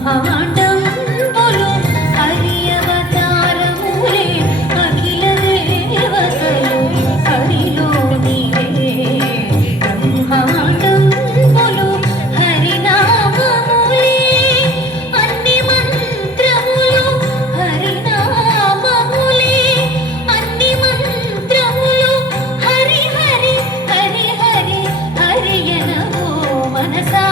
బ్రహ్మాండంబులు హరి అవతారములే అఖిల దేవతలు హరిలో నీవే బ్రహ్మాండంబులు హరినామములే అన్ని మంత్రములు హరినామములే అన్ని మంత్రములు హరి హరి హరి హరి హరియనమో మనసా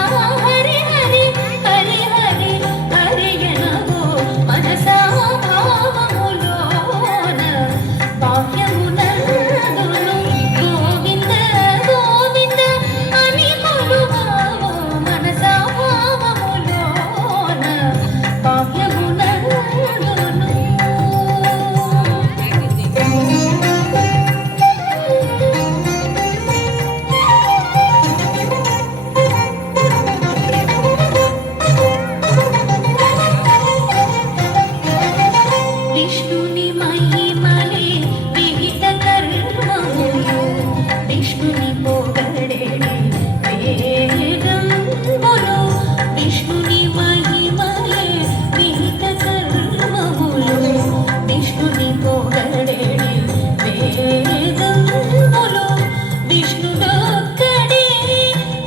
హరి హరి హరి హరి హరియనమో మనసా భావములోన బాహ్యమునందును గోవింద గోవింద అని కొలువావో మనసా భావములోన బాహ్యమునందును విష్ణుని మహిమలే విహిత కర్మములు విష్ణుని పొగడే వేదంబులు విష్ణుని మహిమలే విహిత కర్మములు విష్ణుని పొగడే వేదంబులు విష్ణుడొక్కడే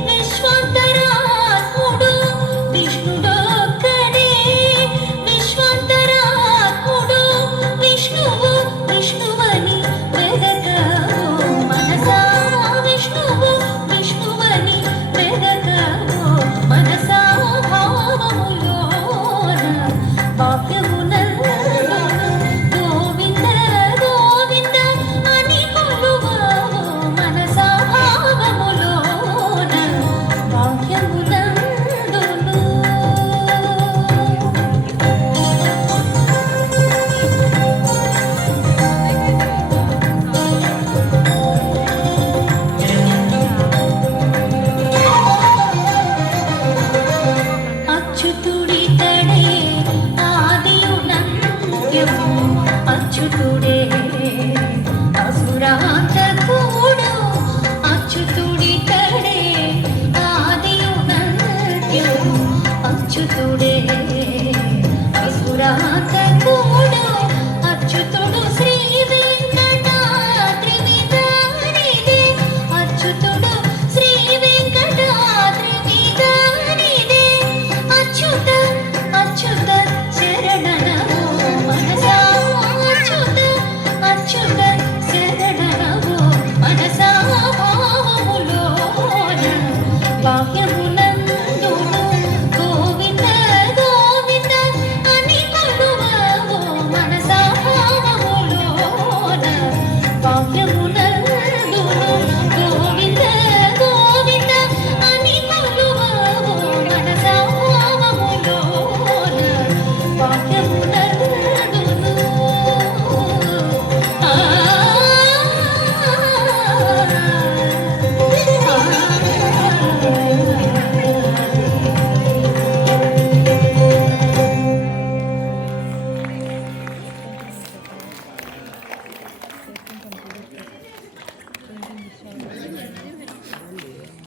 విశ్వాంతరాత్ముడు విష్ణుడొక్కడే విశ్వాంతరాత్ముడు విష్ణువు విష్ణువని వెదకవు మనసా విష్ణువు విష్ణువని వెదకవు మనసా భావములోన బాహ్యమునందును గోవింద గోవింద అని కొలువావో మనసా భావములోన బాహ్యమునందును అచ్యుతుడితడే ఆదియునంత్యము అచ్యుతుడే అసురాంతకుడు అచ్యుతుడితడే ఆదియునంత్యము అచ్యుతుడే